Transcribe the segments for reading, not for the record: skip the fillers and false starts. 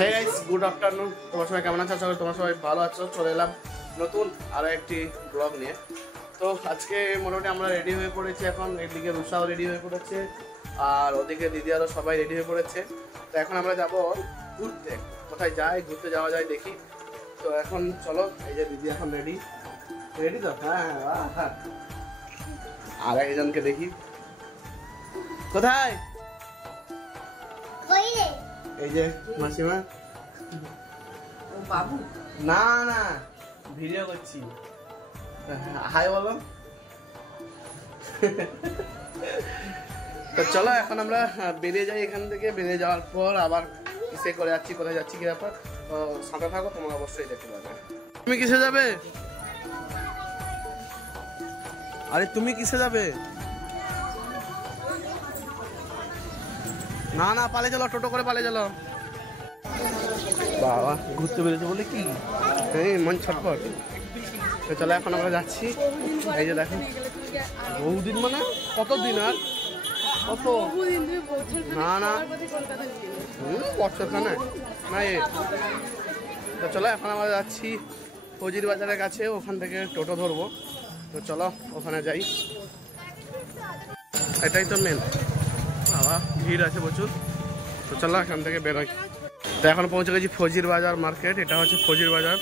Hey guys, good afternoon. তোমার সবাই কেমন আছো? আশা করি তোমার সবাই ভালো আছো। চলে এলাম নতুন আরও একটি ব্লগ নিয়ে। তো আজকে মোটামুটি আমরা রেডি হয়ে পড়েছি। এখন এদিকে রুষাও রেডি হয়ে পড়েছে, আর ওদিকে দিদি আরও সবাই রেডি হয়ে পড়েছে। তো এখন আমরা যাব ঘুরতে। কোথায় যাই, ঘুরতে যাওয়া যায় দেখি। তো এখন চলো, এই যে দিদি এখন রেডি রেডি তো। হ্যাঁ হ্যাঁ, আর একজনকে দেখি কোথায়, এই যে মাসিমা। ও বাবু, না না, ভিডিও করছি। হাই বলো। তো চলো এখন আমরা বেরিয়ে যাই এখান থেকে। বেরিয়ে যাওয়ার পর আবার কিসে করে যাচ্ছি, কোথায় যাচ্ছি, কি ব্যাপার, তো সাথে থাকো, তোমরা অবশ্যই দেখতে পাবে। তুমি কিসে যাবে? আরে তুমি কিসে যাবে? না না, পালে চলো, টোটো করে পালে চলো। বাবা, ঘুরতে বেরিয়েছে বলে কি এই মন ছটফট। তো চলো এখন আমরা যাচ্ছি। এই যে দেখো, বহুদিন মানে কতদিন, আর কত, না না বছরখানে না। তো চলো এখন আমরা যাচ্ছি ফৌজির বাজারের কাছে, ওখান থেকে টোটো ধরবো। তো চলো ওখানে যাই, এটাই তো মেন। বাবা, ভিড় আছে প্রচুর। তো চলো এখান থেকে বেরোই। তো এখন পৌঁছে গেছি ফৌজির বাজার মার্কেট। এটা হচ্ছে ফৌজির বাজার।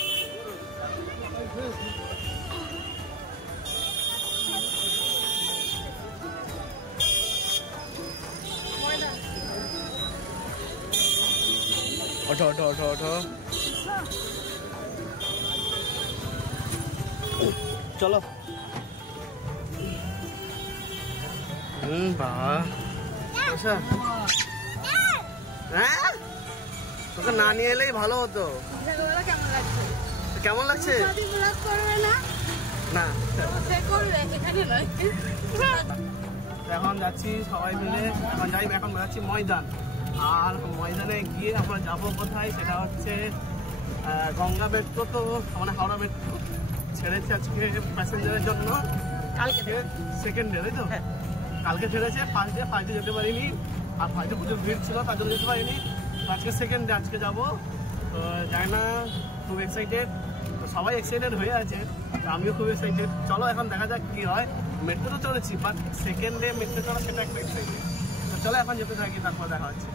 ওঠো ওঠো ওঠো ওঠো, চলো। বাবা, আচ্ছা হ্যাঁ, তোকে না নিয়ে এলেই ভালো হতো। কেমন লাগছে? না এখন যাচ্ছি সবাই মিলে, এখন যাই, এখন যাচ্ছি ময়দান। আর ময়দানে গিয়ে আমরা যাবো কোথায়, সেটা হচ্ছে গঙ্গা মেট্রো। তো মানে হাওড়া মেট্রো ছেড়েছে আজকে প্যাসেঞ্জারের জন্য, কালকে সেকেন্ড ডে, তাই তো? কালকে ছেড়েছে, ফার্স্ট ডে যেতে পারিনি, আর ফার্স্ট ডে প্রচুর ভিড় ছিল, তার জন্য যেতে পারিনি। তো আজকে সেকেন্ড ডে, আজকে যাবো। তো যাই না, খুব এক্সাইটেড। তো সবাই এক্সাইটেড হয়ে আছে, আমিও খুব এক্সাইটেড। চলো এখন দেখা যাক কি হয়। মেট্রো তো চলেছি, বাট সেকেন্ড ডে মেট্রো চলা সেটা একটা এক্সাইটেড। তো চলো এখন যেতে থাকি, তারপর দেখা হচ্ছে।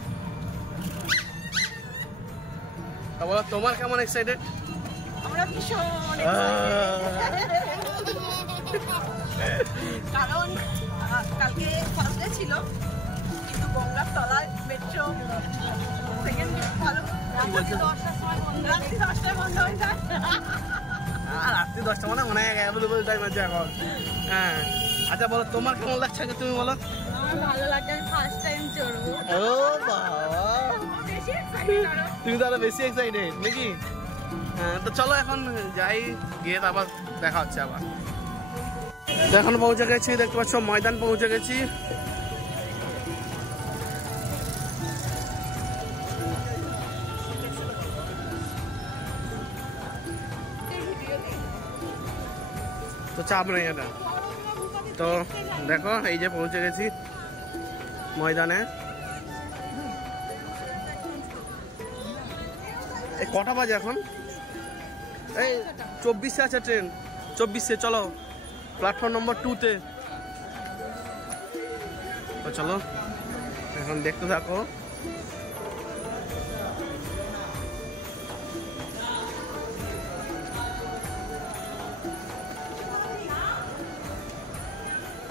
তো বলো, তোমার কেমন এক্সাইটেড? আমরা ভীষণ কারণ কালকে ফার্স্ট ডে ছিল, কিন্তু গঙ্গার তলায় মেট্রো সেকেন্ড ডে ভালো। রাত্রি 10টায় বন্ধ হয়ে যায়। রাত্রি 10টা মানে মনে হয় অ্যাভেলেবল টাইম আছে এখন। হ্যাঁ, আচ্ছা বলো তোমার কেমন লাগছে আগে, তুমি বলো। আমার ভালো লাগছে, আমি ফার্স্ট টাইম চড়বো। ও বাবা, তুমি তো আরো বেশি এক্সাইটেড নাকি? হ্যাঁ, তো চলো এখন যাই, গিয়ে তারপর দেখা হচ্ছে আবার। তো এখন পৌঁছে গেছি, দেখতে পাচ্ছ ময়দান পৌঁছে গেছি। তো চাপ নেই এটা। তো দেখো, এই যে পৌঁছে গেছি ময়দানে। এই কটা বাজে এখন? এই 24-এ আছে ট্রেন, 24-এ। চলো প্ল্যাটফর্ম নম্বর 2-তে। তো চলো এখন দেখতে থাকো।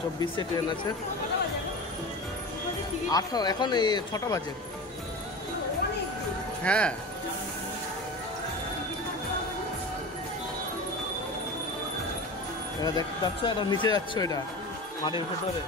চব্বিশে ট্রেন আছে, 8 এখন এই 6টা বাজে। হ্যাঁ, এটা দেখতে পাচ্ছ, এটা নিচে যাচ্ছ, এটা মাটির ভেতরে।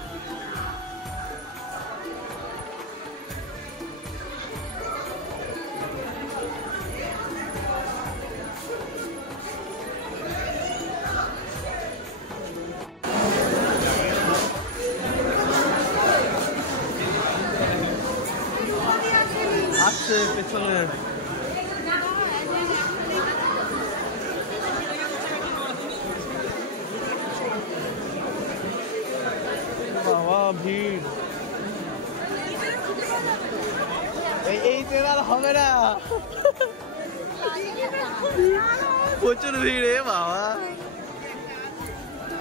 আসছে পেছনে। বাবা ভিড়। এই এবার হবে না, প্রচুর ভিড় রে বাবা।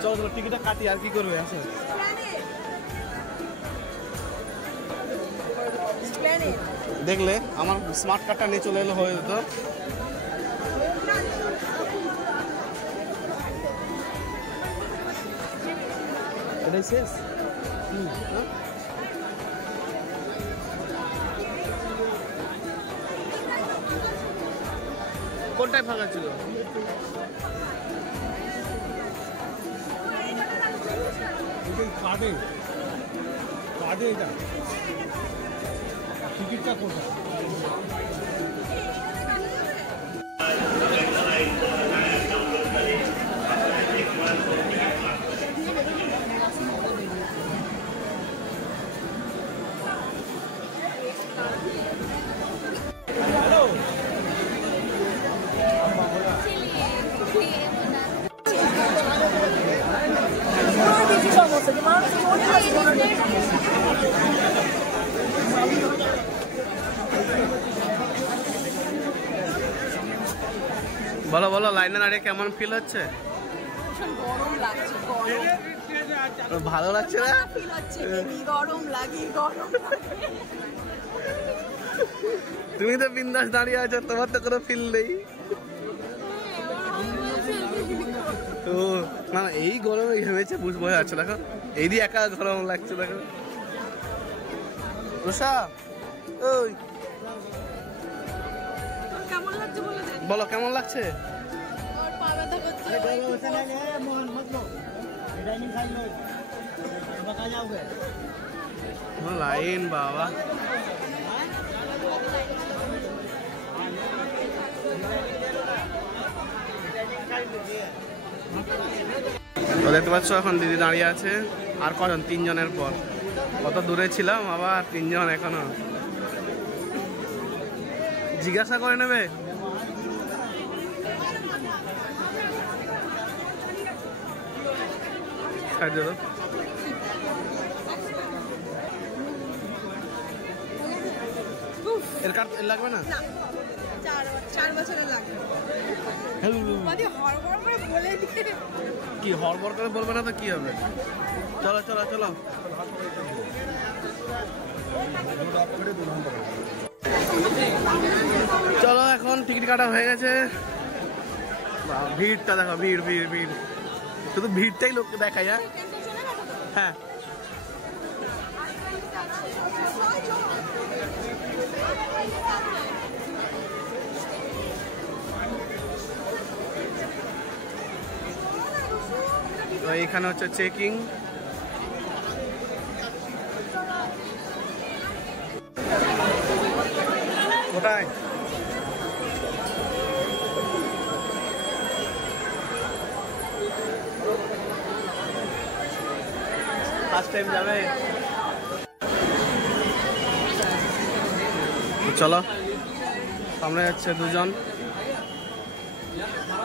চলো চলো টিকিটটা কাটি, আর কি করবে আসো। দেখলে আমার স্মার্ট কার্ডটা নিয়ে চলে এলো, হয়ে যেত। এটাই শেষ। কোনটায় ফাঁকা ছিল? কার্ডে এটা টিকিটটা কোথায়? বলো বলো, লাইনে দাঁড়িয়ে কেমন ফিল হচ্ছে? গরম লাগছে, গরম ভালো লাগছে না? ফিল হচ্ছে, গরম লাগে, গরম লাগে। তুমি তো বিন্দাস দাঁড়িয়ে আছো, তোমার তো কোনো ফিল নেই। ও না, এই গরমে ঘেমেছে বুঝবো যাচ্ছে। দেখো এই দিয়ে একা গরম লাগছে। দেখো রুষা, ওই কেমন লাগছে বলে দে। বলো কেমন লাগছে? আর পা ব্যথা করছে। লাইন বাবা, তো দেখতে পাচ্ছ এখন দিদি দাঁড়িয়ে আছে। আর কজন? 3 জনের পর। কত দূরে ছিলাম, আবার 3 জন এখনো। জিজ্ঞাসা করে নেবে। এর কার্ড লাগবে না? 4 বছরের লাগবে। কি হড়বড় করে বলবে না তো কি হবে? চলো চলো চলো, চলো এখন টিকিট কাটা হয়ে গেছে। ভিড়টা দেখো, ভিড় ভিড় ভিড়, শুধু ভিড়টাই লোককে দেখায়। হ্যাঁ তো এখানে হচ্ছে চেকিং। কোথায়? ফার্স্ট টাইম যাবে। চলো সামনে যাচ্ছে 2 জন,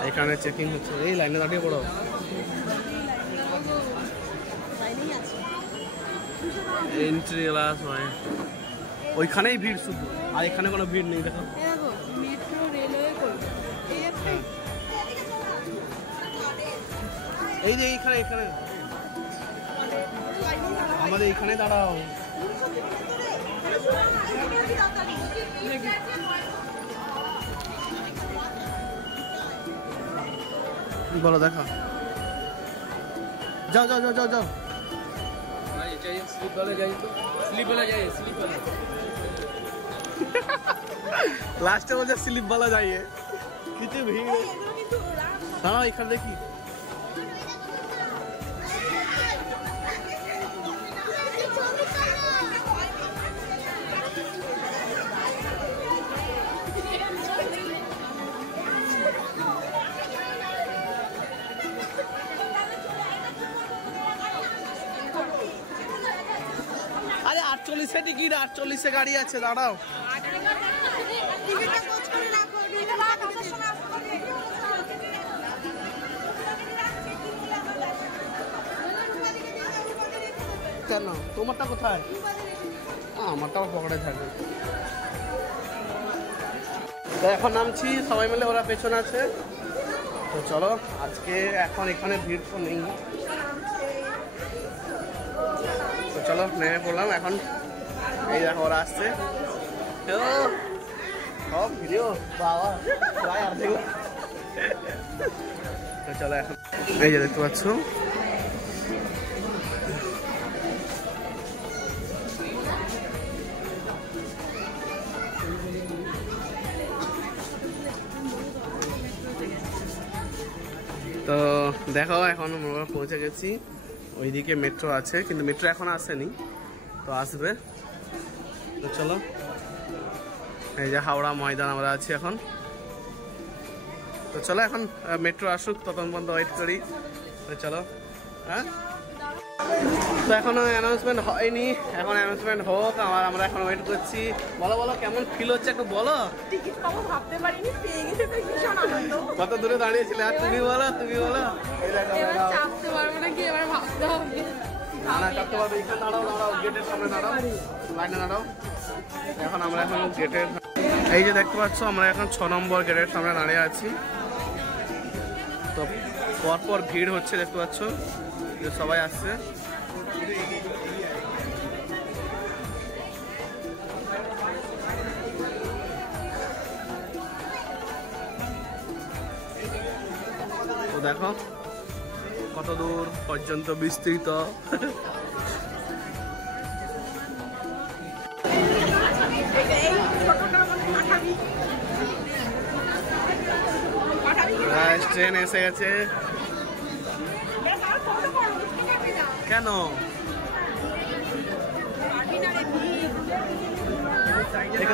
এখানে চেকিং হচ্ছে। এই লাইনে দাঁড়িয়ে পড়ো। এন্ট্রি ক্লাস হয় ওইখানেই ভিড় শুধু, আর এখানে কোনো ভিড় নেই। দেখো মেট্রো রেলওয়ে এই যে এইখানে, এখানে আমাদের এখানে দাঁড়াও। বলো দেখা, যাও যাও যাও যাও যাও। स्लीप वाला जाइए, तो स्लीप वाला जाइए, स्लीप वाला। লাস্টে বলছে স্লিপ वाला যাইয়ে। কিছু ভিড় দাঁড়াও, এখানে দেখি। আরে 48 টিকিট, 48 গাড়ি আছে, দাঁড়াও। কেন তোমারটা কোথায়? আমারটা পকেটে থাকে। তো এখন নামছি সবাই মিলে, ওরা পেছনে আছে। তো চলো, আজকে এখন এখানে ভিড় তো নেই, তো চলো নেমে পড়লাম এখন। এই দেখো ওরা আসছে, সব ভিডিও বাবা প্রায় অর্ধেক। তো চলো এখন এই যে দেখতে পাচ্ছ তো দেখো এখন আমরা পৌঁছে গেছি। ওইদিকে মেট্রো আছে কিন্তু মেট্রো এখন আসেনি, তো আসবে। তো চলো, এই যে হাওড়া ময়দান আমরা আছি এখন। তো চলো এখন মেট্রো আসুক ততক্ষণ পর্যন্ত ওয়েট করি। তো চলো, হ্যাঁ তো এখনো অ্যানাউন্সমেন্ট হয়নি, এখন অ্যানাউন্সমেন্ট হোক, আমরা এখন ওয়েট করছি। বলো বলো কেমন ফিল হচ্ছে একটু বলো। টিকিট পাবো ভাবতে পারিনি, পেয়ে গেছে তো ভীষণ আনন্দ। কত দূরে দাঁড়িয়েছিলে, আর তুমি বলো তুমি বলো। এবার চাপতে পারবো না কি, এবার ভাবতে হবে। না না চাপতে পারবে, এখানে দাঁড়াও, দাঁড়াও গেটের সামনে দাঁড়াও, লাইনে দাঁড়াও। এখন আমরা এখন গেটের, এই যে দেখতে পাচ্ছ আমরা এখন 6 নম্বর গেটের সামনে দাঁড়িয়ে আছি। তো পরপর ভিড় হচ্ছে দেখতে পাচ্ছ, যে সবাই আসছে। তো দেখো কত দূর পর্যন্ত বিস্তৃত। ট্রেন এসে গেছে। কেন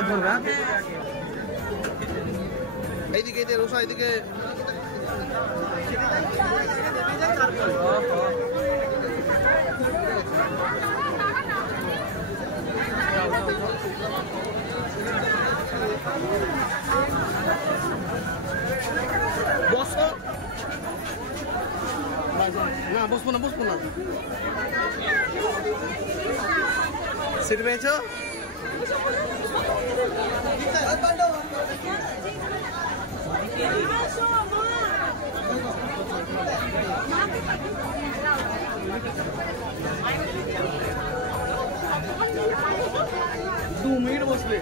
ধরবে এইদিকে, রোসা এইদিকে। বসো না, বসবো না, বসবো না। সিট পেয়েছো? দু মিনিট বসবে।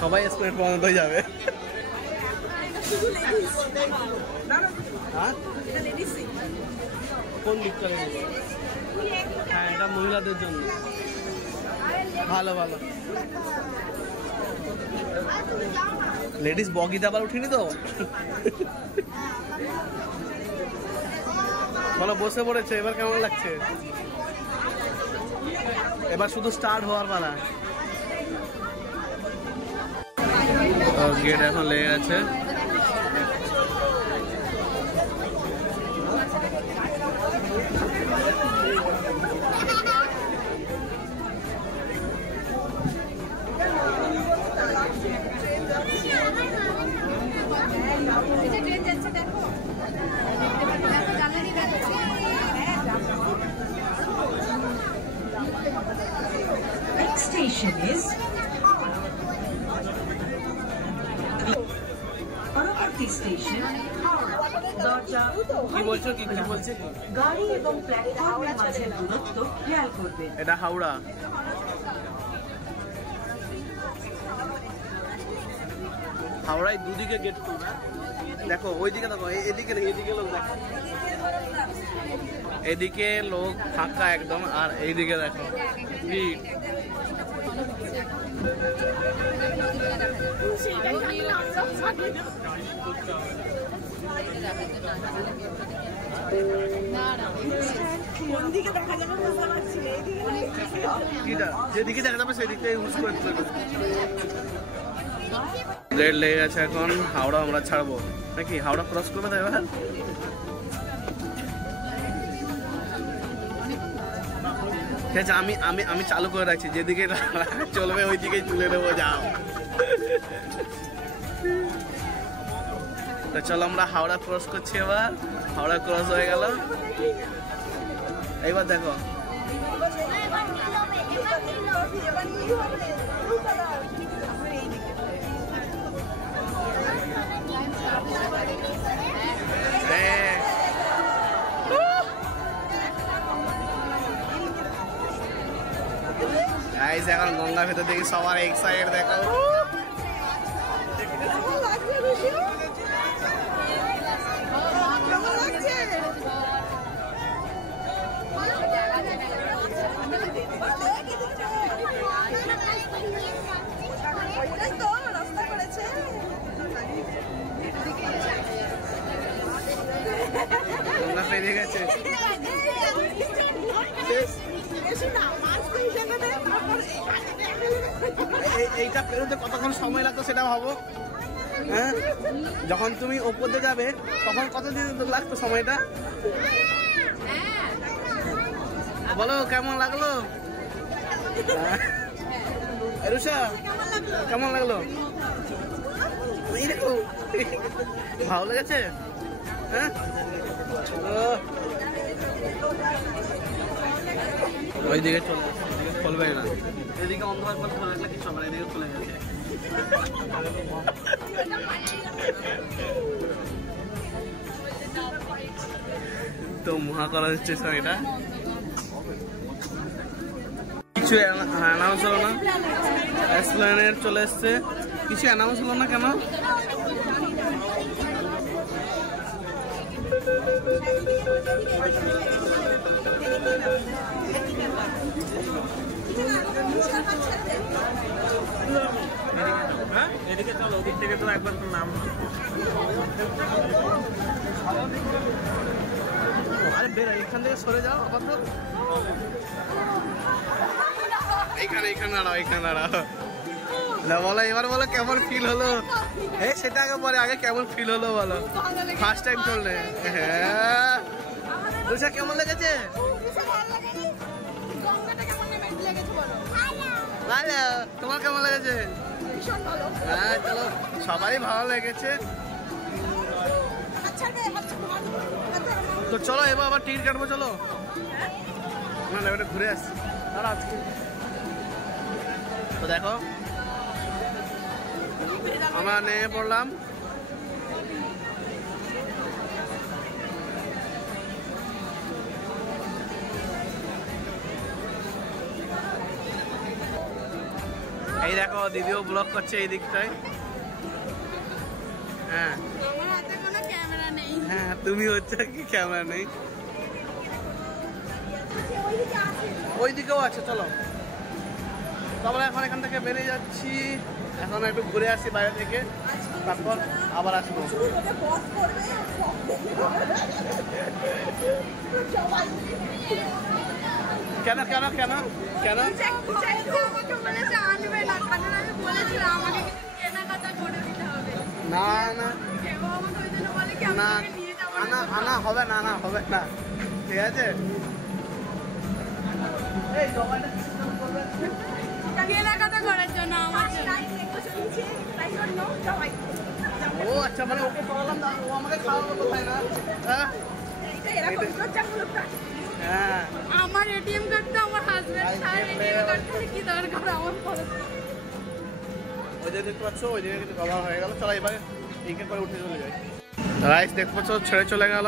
সবাই স্কুলের পর্যন্ত যাবে। কোন দিকটা? হ্যাঁ এটা মহিলাদের জন্য। ভালো ভালো। লেডিস বগিতে আবার উঠিনি তো। বলো বসে পড়েছে, এবার কেমন লাগছে? এবার শুধু স্টার্ট হওয়ার পালা। গেট এখন লেগে গেছে। Next station is পরবর্তী স্টেশন দরজা। কি বলছো? কি বলছে? গাড়ি এবং প্ল্যাটফর্মের মাঝের দূরত্ব খেয়াল করবেন। এটা হাওড়া। হাওড়ায় দুদিকে গেট খুলবে। দেখো ওইদিকে দেখো, এদিকে নেই, এদিকে লোক দেখো, এদিকে লোক ফাঁকা একদম, আর এইদিকে দেখো ভিড়। যেদিকে দেখা যাবে সেদিকে ইউজ করতে হবে। রেড লেগে গেছে এখন, হাওড়া আমরা ছাড়বো নাকি? হাওড়া ক্রস করবে তো এবার। ঠিক আছে, আমি আমি আমি চালু করে রাখছি, যেদিকে চলবে ওই দিকেই তুলে নেবো। যাও তো চলো আমরা হাওড়া ক্রস করছি, এবার হাওড়া ক্রস হয়ে গেল। এইবার দেখো এখন গঙ্গার ভেতর দেখি সবার এক্সাইটেড দেখো। গঙ্গা পেরিয়ে গেছে। এইটা পেরোতে কতক্ষণ সময় লাগতো সেটা ভাবো। হ্যাঁ, যখন তুমি ওপর দিয়ে যাবে তখন কতদিন লাগতো সময়টা বলো, কেমন লাগলো? রুষা কেমন লাগলো? ভালো লেগেছে? হ্যাঁ, ওইদিকে চলে খুলবে না, এদিকে অন্ধকার করে খুলে রাখলে কিছু হবে না, এদিকে খুলে গেছে। তো মহা করা হচ্ছে এটা, কিছু অ্যানাউন্স হলো না। এসপ্লেনেড চলে এসছে, কিছু অ্যানাউন্স হলো না কেন? এদিকে চলো, ওদিক থেকে তো একবার তো নাম। আরে বের এখান থেকে সরে যাও আপাতত। এইখানে দাঁড়াও, এইখানে দাঁড়াও। বলো এবার, বলো কেমন ফিল হলো? এই সেটা আগে পরে, আগে কেমন ফিল হলো বলো। ফার্স্ট টাইম চললে। হ্যাঁ, রুষা কেমন লেগেছে? ভালো। তোমার কেমন লেগেছে? হ্যাঁ চলো, সবারই ভালো লেগেছে। তো চলো এবার আবার টিকিট কাটবো, চলো না এবারে ঘুরে আসছি। আর আজকে তো দেখো আমরা নেমে পড়লাম। এই দেখো দিদিও ব্লগ করছে এই দিকটায়। হ্যাঁ হ্যাঁ, তুমি হচ্ছে কি ক্যামেরা নেই, ওইদিকেও আছে। চলো তারপরে এখন এখান থেকে বেরিয়ে যাচ্ছি, এখন একটু ঘুরে আসি বাইরে থেকে, তারপর আবার আসবো। কেন কেন কেন কেন? না না না, আনা হবে না, আনা হবে না, ঠিক আছে? কেনাকাটা করার জন্য আমার ও আচ্ছা, মানে ওকে খাওয়ালাম, ও আমাকে খাওয়ালো কোথায় না? হ্যাঁ, আমার এটিএম কার্ডটা আমার হাজবেন্ড, আর এটিএম কার্ডটা কি দরকার আমার? ওই যে দেখতে পাচ্ছ, ওই জায়গায় কিন্তু কভার হয়ে গেল। চলো এবার টিকিট করে উঠে চলে যাই। রাইস দেখতে পাচ্ছ ছেড়ে চলে গেল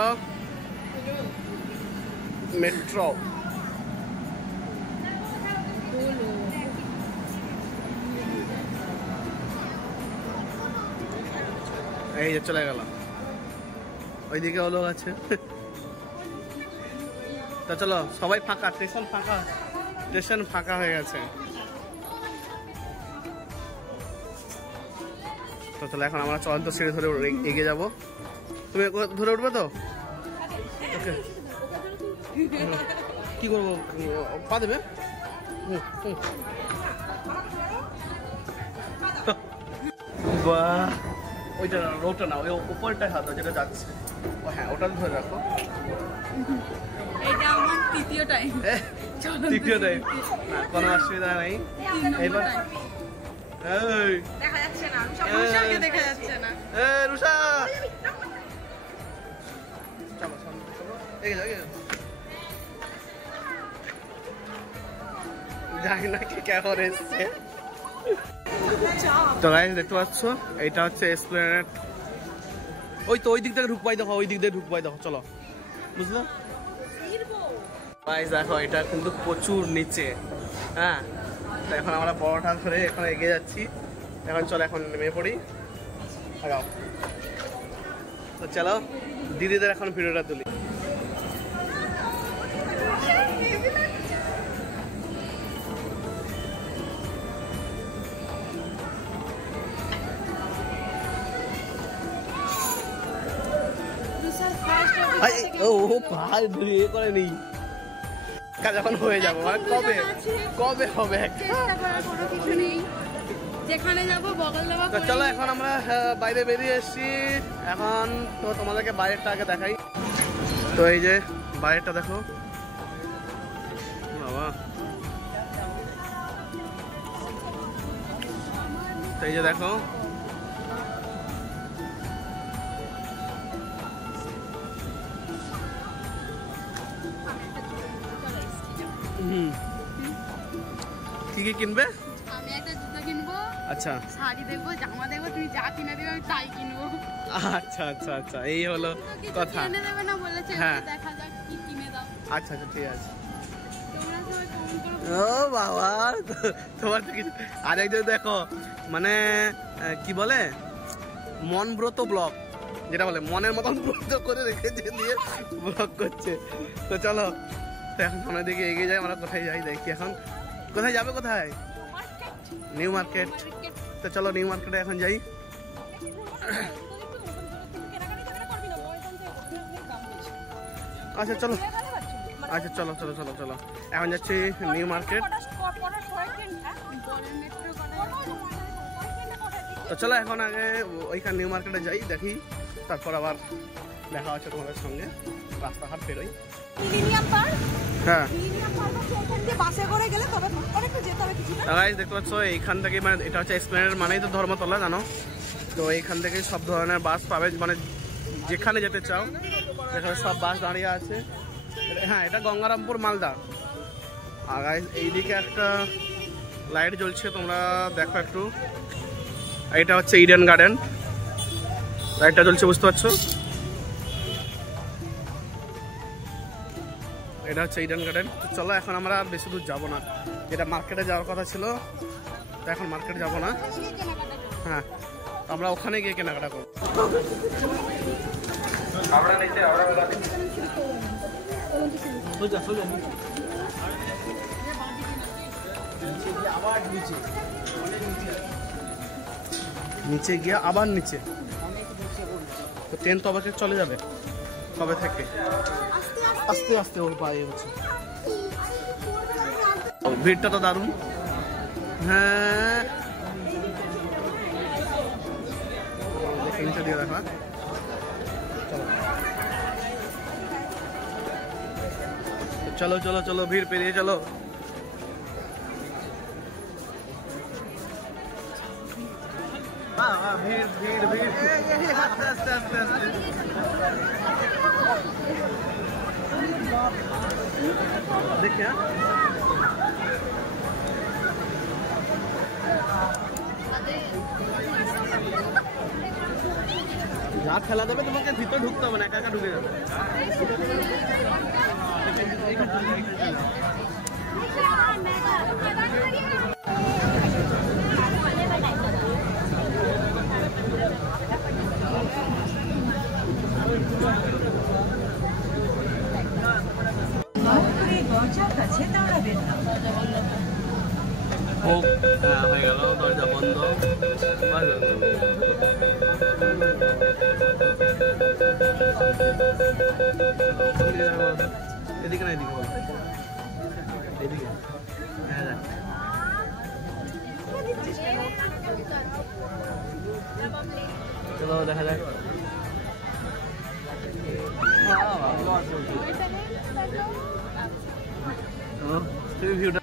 মেট্রো। এই যে চলে গেল, ওইদিকে লোক আছে। তো চলো সবাই ফাঁকা, স্টেশন ফাঁকা, স্টেশন ফাঁকা হয়ে গেছে। তো তাহলে এখন আমরা চলন্ত সিঁড়ি ধরে এগিয়ে যাবো। তুমি ধরে উঠবে তো? ওকে, কি করবো, পা দেবে? বাহ, ওইটা না, ওটা না, ওই উপরটায় হাত যেটা যাচ্ছে। হ্যাঁ, ওটা ধরে রাখো। এটা আমার তৃতীয় টাইম। তৃতীয় টাইম না, কোনো অসুবিধা নেই। এবার দেখা যাচ্ছে না, সব রুষাকে দেখা যাচ্ছে না। রুষা জানি না কি কেমন এসছে। তো গাইস দেখতে পাচ্ছ এইটা হচ্ছে এসপ্ল্যানেড। ওই তো ওই দিক থেকে ঢুকবাই দেখো, ওই দিক দিয়ে ঢুকবাই দেখো, চলো বুঝলো গাইস। দেখো এটা কিন্তু প্রচুর নিচে, হ্যাঁ। তো এখন আমরা পরোটা ধরে এখন এগিয়ে যাচ্ছি। এখন চলো এখন নেমে পড়ি। তো চলো দিদিদের এখন ভিডিওটা তুলি। ও ভাই এ করে নেই কাজ এখন হয়ে যাবো, মানে কবে কবে হবে কোনো কিছু নেই, যেখানে যাবো বগল দেওয়া। তো চলো এখন আমরা বাইরে বেরিয়ে এসেছি। এখন তো তোমাদেরকে বাইরেটা আগে দেখাই। তো এই যে বাইরেটা দেখো বাবা, তো এই যে দেখো কি কি কিনবে? আমি একটা জুতো কিনবো, আচ্ছা শাড়ি দেখবো, জামা দেখবো, তুমি যা কিনে দিবে আমি তাই কিনবো। আচ্ছা আচ্ছা আচ্ছা, এই হলো কথা। কিনে দেবে না বলেছে, হ্যাঁ দেখা যাক কি কিনে দাও। আচ্ছা আচ্ছা ঠিক আছে। তোমরা সবাই কমেন্ট করো। ও বাবা তোমার তো কিছু। আরেকজন দেখো মানে কি বলে মনব্রত ব্লগ, যেটা বলে মনের মতন ব্রত করে রেখেছে দিয়ে ব্লগ করছে। তো চলো তো এখন সামনের দিকে এগিয়ে যাই। আমরা কোথায় যাই দেখি এখন, কোথায় যাবে কোথায়? New market. তো চলো নিউ মার্কেটে এখন যাই। আচ্ছা চলো, আচ্ছা চলো চলো চলো চলো এখন যাচ্ছি নিউ মার্কেট। তো চলো এখন আগে ওইখানে নিউ মার্কেটে যাই, দেখি, তারপর আবার দেখা হচ্ছে তোমাদের সঙ্গে। রাস্তাঘাট বেরোই। হ্যাঁ দেখতে পাচ্ছ এইখান থেকে, মানে এটা হচ্ছে এসপ্ল্যানেড মানেই তো ধর্মতলা জানো। তো এইখান থেকে সব ধরনের বাস পাবে, মানে যেখানে যেতে চাও এখানে সব বাস দাঁড়িয়ে আছে। হ্যাঁ এটা গঙ্গারামপুর মালদা। আর এইদিকে একটা লাইট জ্বলছে, তোমরা দেখো একটু। এটা হচ্ছে ইডেন গার্ডেন, লাইটটা জ্বলছে বুঝতে পারছো। এটা হচ্ছে ইডেন গার্ডেন। তো চলো এখন আমরা আর বেশি দূর যাবো না, যেটা মার্কেটে যাওয়ার কথা ছিল তো এখন মার্কেটে যাবো না। হ্যাঁ আমরা ওখানে গিয়ে কেনাকাটা করবো। নিচে গিয়ে আবার নিচে, তো ট্রেন তো আবার চলে যাবে কবে থেকে? আস্তে আস্তে ওর পায়ে হচ্ছে। ভিড়টা তো দারুণ। হ্যাঁ নিচে দিয়ে দেখা। চলো চলো চলো ভিড় পেরিয়ে চলো। ভিড় ভিড় ভিড় আস্তে আস্তে আস্তে আস্তে দেখে যা খেলা দেবে তোমাকে ভিতরে ঢুকতে হবে না, একা একা ঢুকে যাবে। হয়ে গেল দরজা বন্ধ। এদিকে না এদিকে বলো, এদিকে। চলো দেখা যাক। ভিউটা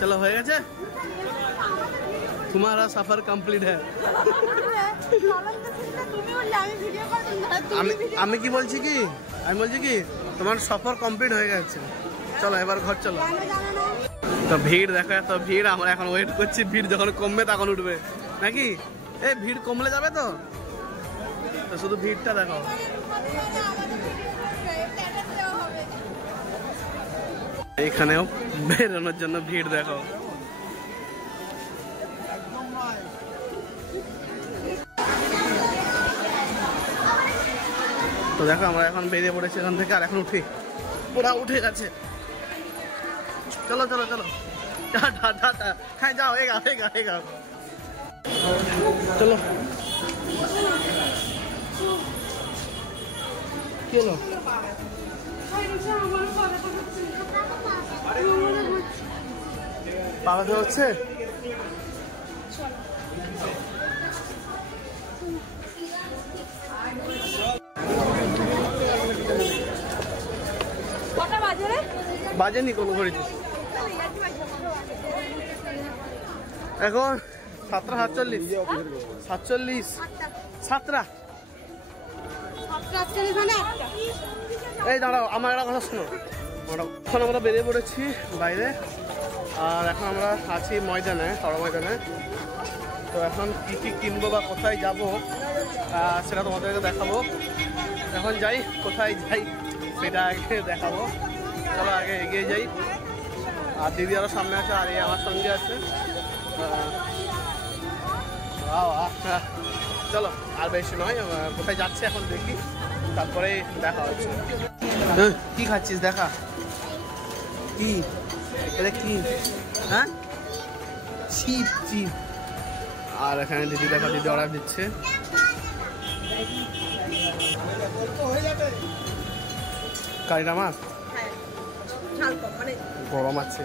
চলো হয়ে গেছে तुम्हारा सफर कंप्लीट है আমি কি বলছি কি তোমার সফর কমপ্লিট হয়ে গেছে চলো এবার ঘর চলো তো ভিড় দেখো এত ভিড় আমরা এখন ওয়েট করছি ভিড় যখন কমবে তখন উঠবে নাকি এই ভিড় কমলে যাবে তো শুধু ভিড়টা দেখো এইখানেও বেরোনোর জন্য ভিড় দেখো তো দেখো আমরা এখন বেরিয়ে পড়েছি এখান থেকে আর এখন উঠি পুরা উঠে গেছে চলো চলো চলো টাটা টাটা হ্যাঁ যাও এগাও এগাও এগাও চলো কি হলো পালাতে হচ্ছে বাজেনি কোনো ঘড়িতে এখন 7:47 এই দাঁড়াও আমার একটা কথা শোনো এখন আমরা বেরিয়ে পড়েছি বাইরে আর এখন আমরা আছি ময়দানে হাওড়া ময়দানে তো এখন কি কি কিনবো বা কোথায় যাব সেটা তোমাদেরকে দেখাবো এখন যাই কোথায় যাই সেটা আগে দেখাবো চলো আগে এগিয়ে যাই আর দিদি আরো সামনে আছে আর এই আমার সঙ্গে আছে চলো আর বেশি নয় কোথায় যাচ্ছে এখন দেখি তারপরে দেখা হচ্ছে কি খাচ্ছিস দেখা কি এটা কি হ্যাঁ চিপ চিপ আর এখানে দিদি দেখা দিদি অর্ডার দিচ্ছে কারিনা মাছ গরম আছে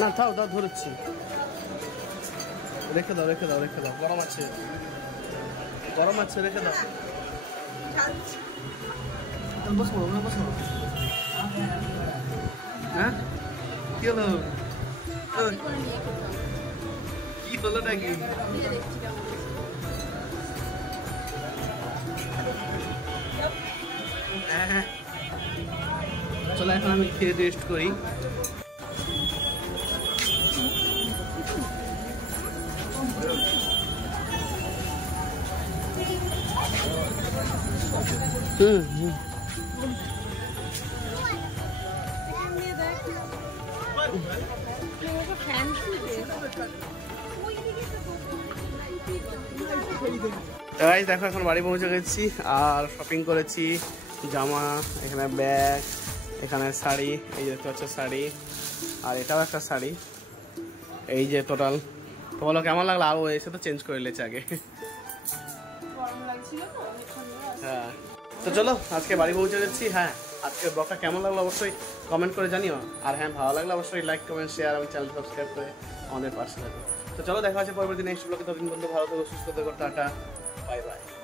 না থাও দাও ধরেছি রেখে দাও রেখে দাও রেখে দাও গরম আছে রেখে দাও বসো বসো হ্যাঁ কি হলো কি হলো নাকি হ্যাঁ চলো এখন আমি খেয়ে টেস্ট করি দেখো এখন বাড়ি পৌঁছে গেছি আর শপিং করেছি জামা এখানে ব্যাগ এখানে শাড়ি এই যে দেখতে পাচ্ছ শাড়ি আর এটাও একটা শাড়ি এই যে টোটাল তো বলো কেমন লাগলো আরও এসে তো চেঞ্জ করে নিয়েছে আগে হ্যাঁ তো চলো আজকে বাড়ি পৌঁছে গেছি হ্যাঁ আজকের ব্লগটা কেমন লাগলো অবশ্যই কমেন্ট করে জানিও আর হ্যাঁ ভালো লাগলে অবশ্যই লাইক কমেন্ট শেয়ার এবং চ্যানেল সাবস্ক্রাইব করে আমাদের পাশে থাকো তো চলো দেখা হচ্ছে পরবর্তী নেক্সট ব্লগে ততদিন বন্ধু ভালো থেকো সুস্থ থেকো টাটা বাই বাই